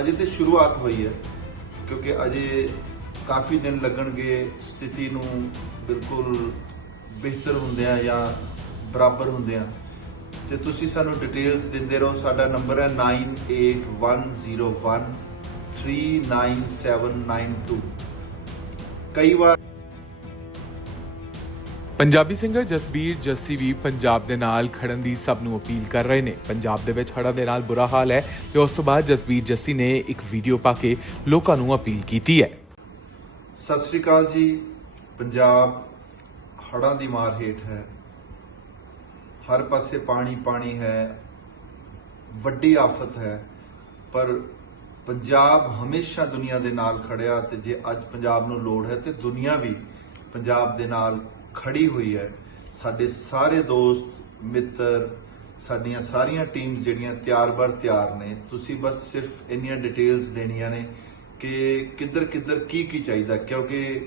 ਅਜੇ ਤੇ ਸ਼ੁਰੂਆਤ ਹੋਈ ਹੈ ਕਿਉਂਕਿ ਅਜੇ ਕਾਫੀ ਦਿਨ ਲੱਗਣਗੇ ਸਥਿਤੀ ਨੂੰ ਬਿਲਕੁਲ ਬਿਹਤਰ ਹੁੰਦਿਆਂ ਜਾਂ ਬਰਾਬਰ ਹੁੰਦਿਆਂ ਤੇ ਤੁਸੀਂ ਸਾਨੂੰ ਡਿਟੇਲਸ ਦਿੰਦੇ ਰਹੋ ਸਾਡਾ ਨੰਬਰ ਹੈ 9810139792 ਕਈ ਵਾਰ ਪੰਜਾਬੀ ਸਿੰਗਰ ਜਸਬੀਰ, ਜੱਸੀ ਵੀ ਪੰਜਾਬ ਦੇ ਨਾਲ ਖੜਨ ਦੀ ਸਭ ਨੂੰ ਅਪੀਲ ਕਰ ਰਹੇ ਨੇ। ਪੰਜਾਬ ਦੇ ਵਿੱਚ ਹੜ੍ਹਾਂ ਦੇ ਨਾਲ ਬੁਰਾ ਹਾਲ ਹੈ ਤੇ ਉਸ ਤੋਂ ਬਾਅਦ ਜਸਬੀਰ, ਜੱਸੀ ਨੇ ਇੱਕ ਵੀਡੀਓ ਪਾ ਕੇ ਲੋਕਾਂ ਨੂੰ ਅਪੀਲ ਕੀਤੀ ਹੈ। ਸਤਿ ਸ੍ਰੀ ਅਕਾਲ ਜੀ। ਪੰਜਾਬ ਹੜ੍ਹਾਂ ਦੀ ਮਾਰ ਹੇਠ ਹੈ। ਹਰ ਪਾਸੇ ਪਾਣੀ ਪਾਣੀ ਹੈ। ਵੱਡੀ ਆਫਤ ਹੈ। ਪਰ ਪੰਜਾਬ ਹਮੇਸ਼ਾ ਦੁਨੀਆ ਦੇ ਨਾਲ ਖੜਿਆ ਤੇ ਜੇ ਅੱਜ ਪੰਜਾਬ ਨੂੰ ਲੋੜ ਹੈ ਤੇ ਦੁਨੀਆ ਵੀ ਪੰਜਾਬ ਦੇ ਨਾਲ ਖੜੀ ਹੋਈ ਹੈ। ਸਾਡੇ ਸਾਰੇ ਦੋਸਤ, ਮਿੱਤਰ, ਸਾਡੀਆਂ ਸਾਰੀਆਂ ਟੀਮਸ ਜਿਹੜੀਆਂ ਤਿਆਰ-ਬਰ ਤਿਆਰ ਨੇ, ਤੁਸੀਂ ਬਸ ਸਿਰਫ ਇੰਨੀਆਂ ਡਿਟੇਲਸ ਦੇਣੀਆਂ ਨੇ ਕਿ ਕਿੱਧਰ ਕਿੱਧਰ ਕੀ ਕੀ ਚਾਹੀਦਾ। ਕਿਉਂਕਿ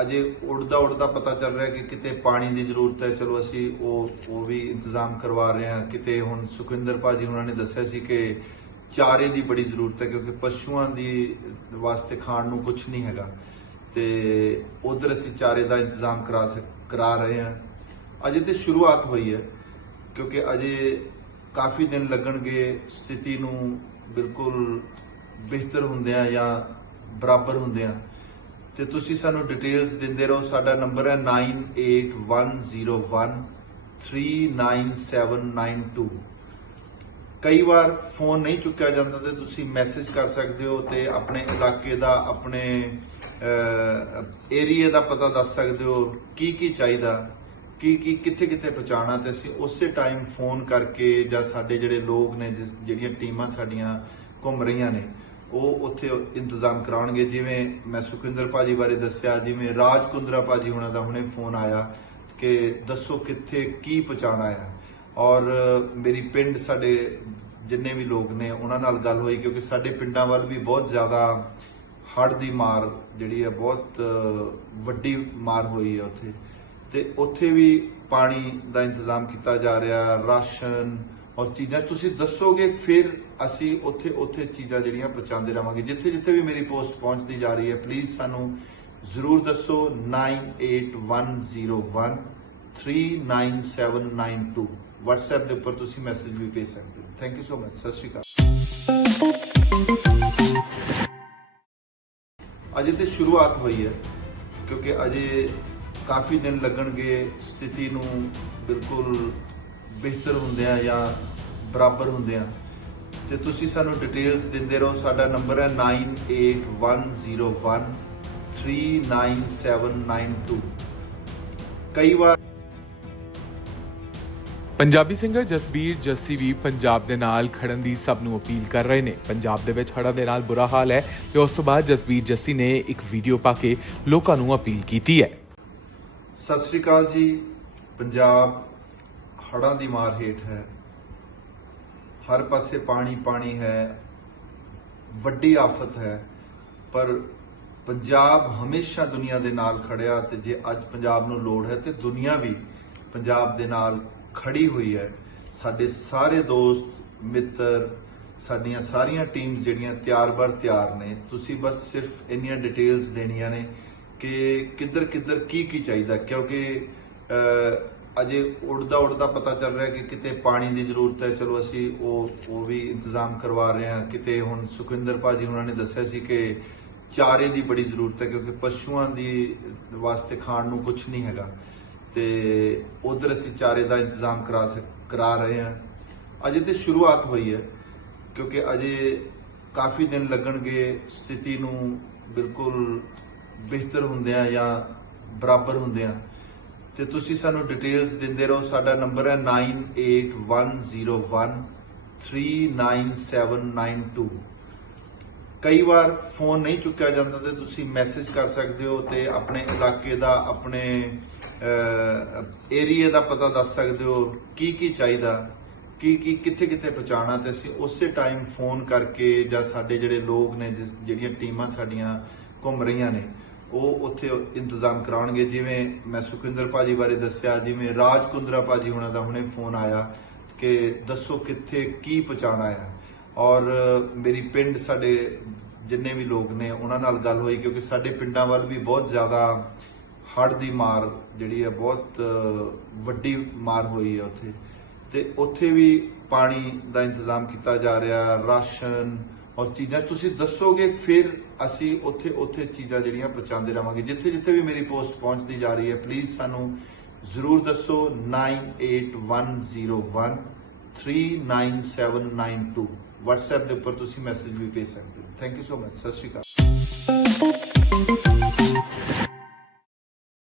ਅਜੇ ਉੜਦਾ ਉੜਦਾ ਪਤਾ ਚੱਲ ਰਿਹਾ ਕਿ ਕਿਤੇ ਪਾਣੀ ਦੀ ਜ਼ਰੂਰਤ ਹੈ। ਚਲੋ ਅਸੀਂ ਉਹ ਉਹ ਵੀ ਇੰਤਜ਼ਾਮ ਕਰਵਾ ਰਹੇ ਹਾਂ। ਕਿਤੇ ਹੁਣ ਸੁਖਿੰਦਰ ਭਾਜੀ ਉਹਨਾਂ ਨੇ ਦੱਸਿਆ ਸੀ ਕਿ ਚਾਰੇ ਦੀ ਬੜੀ ਜ਼ਰੂਰਤ ਹੈ, ਕਿਉਂਕਿ ਪਸ਼ੂਆਂ ਦੀ ਵਾਸਤੇ ਖਾਣ ਨੂੰ ਕੁਝ ਨਹੀਂ ਹੈਗਾ। ਤੇ ਉਧਰ ਅਸੀਂ ਚਾਰੇ ਦਾ ਇੰਤਜ਼ਾਮ ਕਰਾ ਸਕ ਕਰਾ ਰਹੇ ਹਾਂ। ਅਜੇ ਤੇ ਸ਼ੁਰੂਆਤ ਹੋਈ ਹੈ, ਕਿਉਂਕਿ ਅਜੇ ਕਾਫੀ ਦਿਨ ਲੱਗਣਗੇ, ਸਥਿਤੀ ਨੂੰ ਬਿਲਕੁਲ ਬਿਹਤਰ ਹੁੰਦਿਆਂ ਜਾਂ ਬਰਾਬਰ ਹੁੰਦਿਆਂ ਤੇ ਤੁਸੀਂ ਸਾਨੂੰ ਡਿਟੇਲਸ ਦਿੰਦੇ ਰਹੋ। ਸਾਡਾ ਨੰਬਰ ਹੈ 9810139792 ਕਈ ਵਾਰ ਫੋਨ ਨਹੀਂ ਚੁੱਕਿਆ ਜਾਂਦਾ ਤੇ ਤੁਸੀਂ ਮੈਸੇਜ ਕਰ ਸਕਦੇ ਹੋ ਤੇ ਆਪਣੇ ਇਲਾਕੇ ਦਾ, ਆਪਣੇ ਏਰੀਆ ਦਾ ਪਤਾ ਦੱਸ ਸਕਦੇ ਹੋ ਕੀ ਕੀ ਚਾਹੀਦਾ, ਕੀ ਕੀ, ਕਿੱਥੇ ਕਿੱਥੇ ਪਹੁੰਚਾਉਣਾ ਤੇ ਅਸੀਂ ਉਸੇ ਟਾਈਮ ਫੋਨ ਕਰਕੇ ਜਾਂ ਸਾਡੇ ਜਿਹੜੇ ਲੋਕ ਨੇ ਜਿਸ, ਜਿਹੜੀਆਂ ਟੀਮਾਂ ਸਾਡੀਆਂ ਘੁੰਮ ਰਹੀਆਂ ਨੇ, ਉਹ ਉੱਥੇ ਇੰਤਜ਼ਾਮ ਕਰਾਉਣਗੇ। ਜਿਵੇਂ ਮੈਂ ਸੁਖਿੰਦਰ ਭਾਜੀ ਬਾਰੇ ਦੱਸਿਆ, ਜਿਵੇਂ ਰਾਜ ਕੁੰਦਰਾ ਭਾਜੀ ਉਹਨਾਂ ਦਾ ਹੁਣੇ ਫੋਨ ਆਇਆ ਕਿ ਦੱਸੋ ਕਿੱਥੇ ਕੀ ਪਹੁੰਚਾਉਣਾ ਹੈ ਔਰ ਮੇਰੀ ਪਿੰਡ ਸਾਡੇ ਜਿੰਨੇ ਵੀ ਲੋਕ ਨੇ, ਉਹਨਾਂ ਨਾਲ ਗੱਲ ਹੋਈ ਕਿਉਂਕਿ ਸਾਡੇ ਪਿੰਡਾਂ ਵੱਲ ਵੀ ਬਹੁਤ ਜ਼ਿਆਦਾ ਹੜ੍ਹ ਦੀ ਮਾਰ ਜਿਹੜੀ ਹੈ ਬਹੁਤ ਵੱਡੀ ਮਾਰ ਹੋਈ ਹੈ ਉੱਥੇ। ਤੇ ਉੱਥੇ ਵੀ ਪਾਣੀ ਦਾ ਇੰਤਜ਼ਾਮ ਕੀਤਾ ਜਾ ਰਿਹਾ, ਰਾਸ਼ਨ ਔਰ ਚੀਜ਼ਾਂ। ਤੁਸੀਂ ਦੱਸੋਗੇ ਫਿਰ ਅਸੀਂ ਉੱਥੇ ਉੱਥੇ ਚੀਜ਼ਾਂ ਜਿਹੜੀਆਂ ਪਹੁੰਚਾਉਂਦੇ ਰਵਾਂਗੇ ਜਿੱਥੇ ਜਿੱਥੇ ਵੀ ਮੇਰੀ ਪੋਸਟ ਪਹੁੰਚਦੀ ਜਾ ਰਹੀ ਹੈ ਪਲੀਜ਼ ਸਾਨੂੰ ਜ਼ਰੂਰ ਦੱਸੋ। 9810139792 WhatsApp ਦੇ ਉੱਪਰ ਤੁਸੀਂ ਮੈਸੇਜ ਵੀ ਭੇਜ ਸਕਦੇ ਹੋ। ਥੈਂਕ ਯੂ ਸੋ ਮਚ ਸਤਿ ਸ਼੍ਰੀ ਅਕਾਲ। ਅਜੇ ਤੇ ਸ਼ੁਰੂਆਤ ਹੋਈ ਹੈ, ਕਿਉਂਕਿ ਅਜੇ ਕਾਫੀ ਦਿਨ ਲੱਗਣਗੇ, ਸਥਿਤੀ ਨੂੰ ਬਿਲਕੁਲ ਬਿਹਤਰ ਹੁੰਦਿਆਂ ਜਾਂ ਬਰਾਬਰ ਹੁੰਦਿਆਂ ਤੇ ਤੁਸੀਂ ਸਾਨੂੰ ਡਿਟੇਲਸ ਦਿੰਦੇ ਰਹੋ। ਸਾਡਾ ਨੰਬਰ ਹੈ 9810139792 ਕਈ ਵਾਰ ਪੰਜਾਬੀ ਸਿੰਗਰ ਜਸਬੀਰ, ਜੱਸੀ ਵੀ ਪੰਜਾਬ ਦੇ ਨਾਲ ਖੜਨ ਦੀ ਸਭ ਨੂੰ ਅਪੀਲ ਕਰ ਰਹੇ ਨੇ। ਪੰਜਾਬ ਦੇ ਵਿੱਚ ਹੜ੍ਹਾਂ ਦੇ ਨਾਲ ਬੁਰਾ ਹਾਲ ਹੈ ਤੇ ਉਸ ਤੋਂ ਬਾਅਦ ਜਸਬੀਰ, ਜੱਸੀ ਨੇ ਇੱਕ ਵੀਡੀਓ ਪਾ ਕੇ ਲੋਕਾਂ ਨੂੰ ਅਪੀਲ ਕੀਤੀ ਹੈ। ਸਤਿ ਸ੍ਰੀ ਅਕਾਲ ਜੀ। ਪੰਜਾਬ ਹੜ੍ਹਾਂ ਦੀ ਮਾਰ ਹੇਠ ਹੈ। ਹਰ ਪਾਸੇ ਪਾਣੀ ਪਾਣੀ ਹੈ। ਵੱਡੀ ਆਫਤ ਹੈ। ਪਰ ਪੰਜਾਬ ਹਮੇਸ਼ਾ ਦੁਨੀਆ ਦੇ ਨਾਲ ਖੜਿਆ ਤੇ ਜੇ ਅੱਜ ਪੰਜਾਬ ਨੂੰ ਲੋੜ ਹੈ ਤੇ ਦੁਨੀਆ ਵੀ ਪੰਜਾਬ ਦੇ ਨਾਲ ਖੜੀ ਹੋਈ ਹੈ। ਸਾਡੇ ਸਾਰੇ ਦੋਸਤ, ਮਿੱਤਰ, ਸਾਡੀਆਂ ਸਾਰੀਆਂ ਟੀਮਸ ਜਿਹੜੀਆਂ ਤਿਆਰ-ਬਰ ਤਿਆਰ ਨੇ, ਤੁਸੀਂ ਬਸ ਸਿਰਫ ਇੰਨੀਆਂ ਡਿਟੇਲਸ ਦੇਣੀਆਂ ਨੇ ਕਿ ਕਿੱਧਰ ਕਿੱਧਰ ਕੀ ਕੀ ਚਾਹੀਦਾ। ਕਿਉਂਕਿ ਅਜੇ ਉੜਦਾ ਉੜਦਾ ਪਤਾ ਚੱਲ ਰਿਹਾ ਕਿ ਕਿਤੇ ਪਾਣੀ ਦੀ ਜ਼ਰੂਰਤ ਹੈ। ਚਲੋ ਅਸੀਂ ਉਹ ਉਹ ਵੀ ਇੰਤਜ਼ਾਮ ਕਰਵਾ ਰਹੇ ਹਾਂ। ਕਿਤੇ ਹੁਣ ਸੁਖਿੰਦਰ ਭਾਜੀ ਉਹਨਾਂ ਨੇ ਦੱਸਿਆ ਸੀ ਕਿ ਚਾਰੇ ਦੀ ਬੜੀ ਜ਼ਰੂਰਤ ਹੈ, ਕਿਉਂਕਿ ਪਸ਼ੂਆਂ ਦੀ ਵਾਸਤੇ ਖਾਣ ਨੂੰ ਕੁਝ ਨਹੀਂ ਹੈਗਾ। ਤੇ ਉਧਰ ਅਸੀਂ ਚਾਰੇ ਦਾ ਇੰਤਜ਼ਾਮ ਕਰਾ ਸਕ ਕਰਾ ਰਹੇ ਹਾਂ। ਅਜੇ ਤੇ ਸ਼ੁਰੂਆਤ ਹੋਈ ਹੈ, ਕਿਉਂਕਿ ਅਜੇ ਕਾਫੀ ਦਿਨ ਲੱਗਣਗੇ, ਸਥਿਤੀ ਨੂੰ ਬਿਲਕੁਲ ਬਿਹਤਰ ਹੁੰਦਿਆਂ ਜਾਂ ਬਰਾਬਰ ਹੁੰਦਿਆਂ ਤੇ ਤੁਸੀਂ ਸਾਨੂੰ ਡਿਟੇਲਸ ਦਿੰਦੇ ਰਹੋ। ਸਾਡਾ ਨੰਬਰ ਹੈ 9810139792 ਕਈ ਵਾਰ ਫੋਨ ਨਹੀਂ ਚੁੱਕਿਆ ਜਾਂਦਾ ਤੇ ਤੁਸੀਂ ਮੈਸੇਜ ਕਰ ਸਕਦੇ ਹੋ ਤੇ ਆਪਣੇ ਇਲਾਕੇ ਦਾ, ਆਪਣੇ ਏਰੀਆ ਦਾ ਪਤਾ ਦੱਸ ਸਕਦੇ ਹੋ ਕੀ ਕੀ ਚਾਹੀਦਾ, ਕੀ ਕੀ ਕਿੱਥੇ ਕਿੱਥੇ ਪਹੁੰਚਾਉਣਾ ਤੇ ਅਸੀਂ ਉਸੇ ਟਾਈਮ ਫੋਨ ਕਰਕੇ ਜਾਂ ਸਾਡੇ ਜਿਹੜੇ ਲੋਕ ਨੇ ਜਿਸ ਜਿਹੜੀਆਂ ਟੀਮਾਂ ਸਾਡੀਆਂ ਘੁੰਮ ਰਹੀਆਂ ਨੇ, ਉਹ ਉੱਥੇ ਇੰਤਜ਼ਾਮ ਕਰਾਉਣਗੇ। ਜਿਵੇਂ ਮੈਂ ਸੁਖਿੰਦਰ ਭਾਜੀ ਬਾਰੇ ਦੱਸਿਆ, ਜਿਵੇਂ ਰਾਜ ਕੁੰਦਰਾ ਭਾਜੀ ਉਹਨਾਂ ਦਾ ਹੁਣੇ ਫੋਨ ਆਇਆ ਕਿ ਦੱਸੋ ਕਿੱਥੇ ਕੀ ਪਹੁੰਚਾਉਣਾ ਹੈ। ਔਰ ਮੇਰੀ ਪਿੰਡ ਸਾਡੇ ਜਿੰਨੇ ਵੀ ਲੋਕ ਨੇ, ਉਹਨਾਂ ਨਾਲ ਗੱਲ ਹੋਈ ਕਿਉਂਕਿ ਸਾਡੇ ਪਿੰਡਾਂ ਵੱਲ ਵੀ ਬਹੁਤ ਜ਼ਿਆਦਾ ਹੜ ਦੀ ਮਾਰ ਜਿਹੜੀ ਹੈ ਬਹੁਤ ਵੱਡੀ ਮਾਰ ਹੋਈ ਹੈ ਉੱਥੇ। ਤੇ ਉੱਥੇ ਵੀ ਪਾਣੀ ਦਾ ਇੰਤਜ਼ਾਮ ਕੀਤਾ ਜਾ ਰਿਹਾ, ਰਾਸ਼ਨ ਔਰ ਚੀਜ਼ਾਂ। ਤੁਸੀਂ ਦੱਸੋਗੇ ਫਿਰ ਅਸੀਂ ਉੱਥੇ ਉੱਥੇ ਚੀਜ਼ਾਂ ਜਿਹੜੀਆਂ ਪਹੁੰਚਾਉਂਦੇ ਰਵਾਂਗੇ ਜਿੱਥੇ ਜਿੱਥੇ ਵੀ ਮੇਰੀ ਪੋਸਟ ਪਹੁੰਚਦੀ ਜਾ ਰਹੀ ਹੈ ਪਲੀਜ਼ ਸਾਨੂੰ ਜ਼ਰੂਰ ਦੱਸੋ। 98101 39792 WhatsApp ਦੇ ਉੱਪਰ ਤੁਸੀਂ ਮੈਸੇਜ ਵੀ ਭੇਜ ਸਕਦੇ ਹੋ। ਥੈਂਕ ਯੂ ਸੋ ਮਚ ਸਤਿ ਸ਼੍ਰੀ ਅਕਾਲ।